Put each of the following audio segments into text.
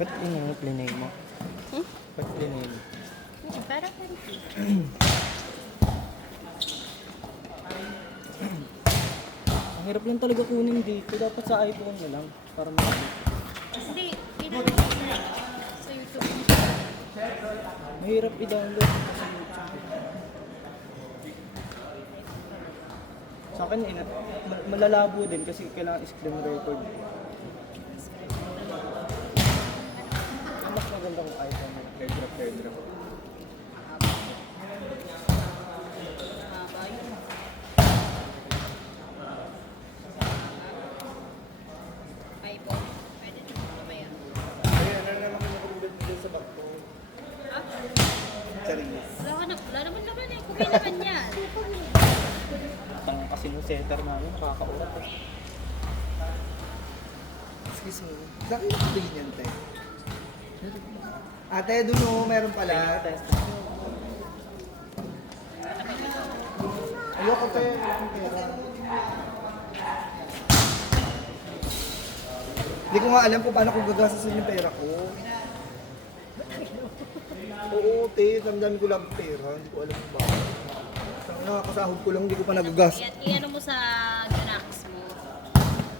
Ba't plinay mo? Ba't plinay mo? Para parang Ang hirap lang talaga kunin dito. Dapat sa iPhone na lang. Para makita. hindi, pinag sa YouTube. Mahirap i-download sa YouTube. Sa akin, malalabo din kasi kailangan screen record. Ang mas maganda kung iPhone na airdrop. Mahaba yun. iPhone. Pwede din mamaya. Ayun, ano naman yung nakulat dito sa bag ko? Ah? Charis. Wala naman eh. Kumain naman yan. Tanga kasi ng setter namin, nakakaulat eh. Excuse me. Saan kayo nakatingin yan, te? Ate, doon o, meron pala. Ayoko, te. Ayokong pera. Hindi ko nga alam kung paano ko gagasasin yung pera ko. Oo, te. Dami ko lang pera. Hindi ko alam kung bakit. Nakakasahod ko lang, hindi ko pa nagagas. Iyan mo sa Ganax mo.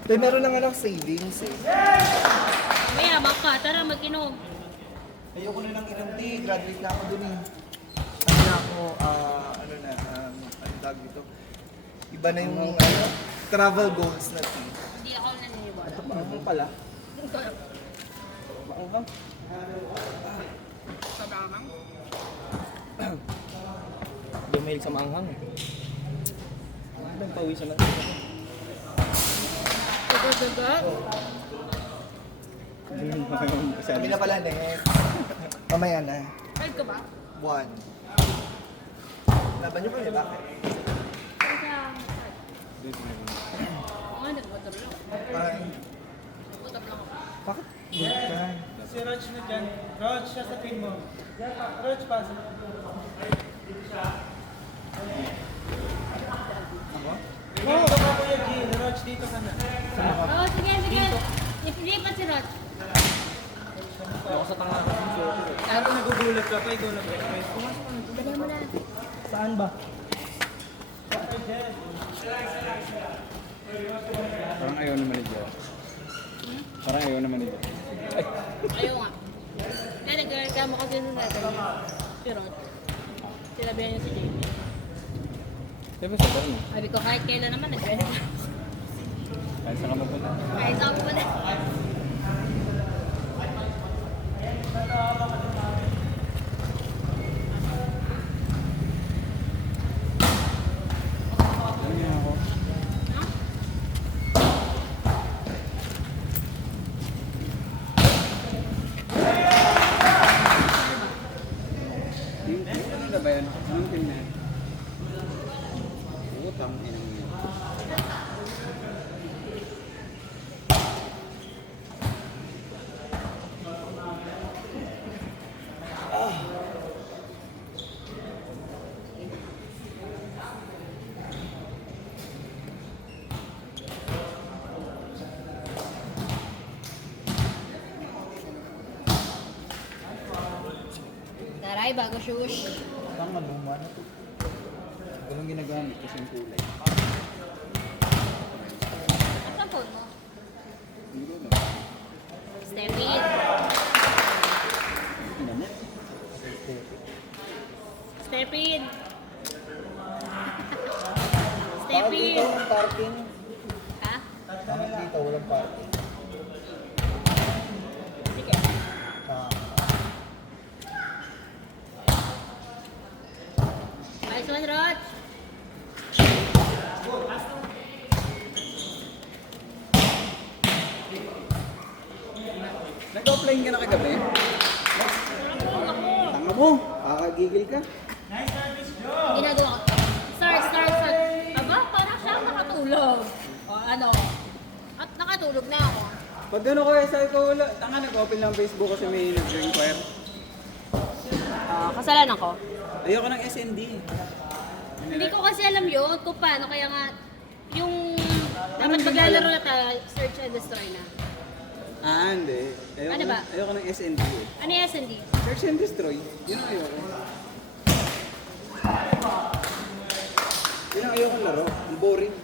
Te, meron lang anak savings eh. Mayaman ka. Tara, mag-inom. Ayoko na lang inom, te. Graduate na ako dun eh. Ano na ako, ano tawag dito? Iba na yung travel goals na, te. Hindi ako naniniwala. Ito pa ang pala. Maanghang. Sobrang. Dumail sa maanghang eh. Ano yung pawisan natin? Dagat. Kami na pala na eh. Mamaya na. Heard ka ba? 1. Laban nyo kami, bakit? Oo, nagmotor lang. Ay, Nagmotor lang ako. bakit? Bukan. Si Roach na dyan. Roach, siya sa team mo. Roach, pasa. Oo, baka Kuya G. Roach, dito ka na. Oo, sige. Ipilipat si Rod. Ako sa tanga ko yung show. Kahit nagugulat ka pa, ikaw nag-request. Pumasok ka na. Dali mo na. Saan ba? Parang ayaw naman ni Jer. Parang ayaw naman ni Jer. Ayaw nga. Kaya nagkakama kasi sa natin. Si Rod. Sinabihan niya si Jamie. Diba sa parang Sabi ko, kahit kailan naman nagre-request. kahit saan ka mapunta. Kahit saan ko pa na. Ano niya ako? Ano na ba yan? Anong team na yan? Utang, inang yun. Taray, bago shoes. Utang na luma na to. Ganun ginagamit kasi yung kulay. At ang phone mo? Hindi ko alam. Step in. Ina mo? Step in. Step Bakit in. dito walang parking? Ha? Bakit dito walang parking? Sige. Nice one, Rod. Nag-offline ka na kagabi? Tanga mo! Kakagigil ka? Ginagawa ko. Start. Aba, parang siya nakatulog. O ano? At nakatulog na ako. Pag gano'n ko, sabi ko, wala. Tanga, nag-open lang Facebook kasi may nag-inquire. Kasalanan ko. Ayoko ng SND. Hindi ko kasi alam yun kung paano. Kaya nga, yung dapat maglalaro na tayo, search and destroy na. Hindi. Ano ba? Ayoko ng SND eh. Ano yung SND? Search and destroy. Yun ang ayoko. Yun ang ayoko laro. Ang boring.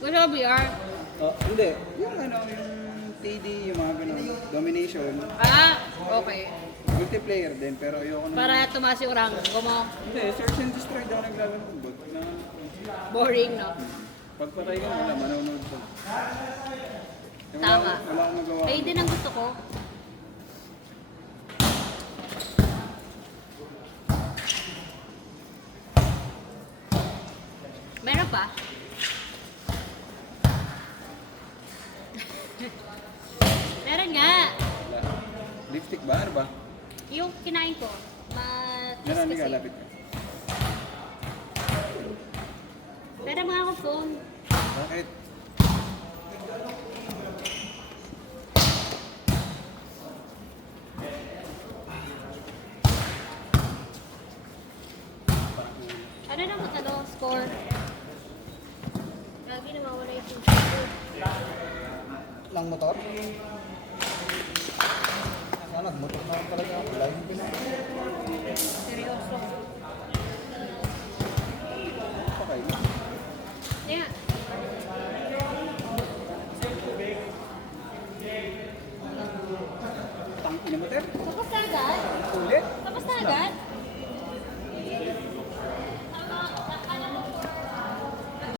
Wala ka VR? Hindi. Yung yung TD, yung mga ganun. Domination. Okay. Multiplayer din, pero ayoko na. Para tumaas yung rank mo. Hindi, search and destroy daw naglalaro ng bot. Na, Boring, no? pagpatay ka, wala, manonood ka. Eh, Tama. Wala akong magawa. Kayo din ang gusto ko. Meron pa? Meron nga. Wala. Lipstick ba? Ano ba? Yung kinain ko. Matis Meron, kasi. ka, lapit ka. Pero mga ako phone. Bakit? Ano naman score? Lagi na mawala yung score. Lang motor? Sana motor na talaga ako. Lagi Seryoso. Okay. Yeah. Tangin na motor. Tapos na agad? Ulit. Tapos na agad?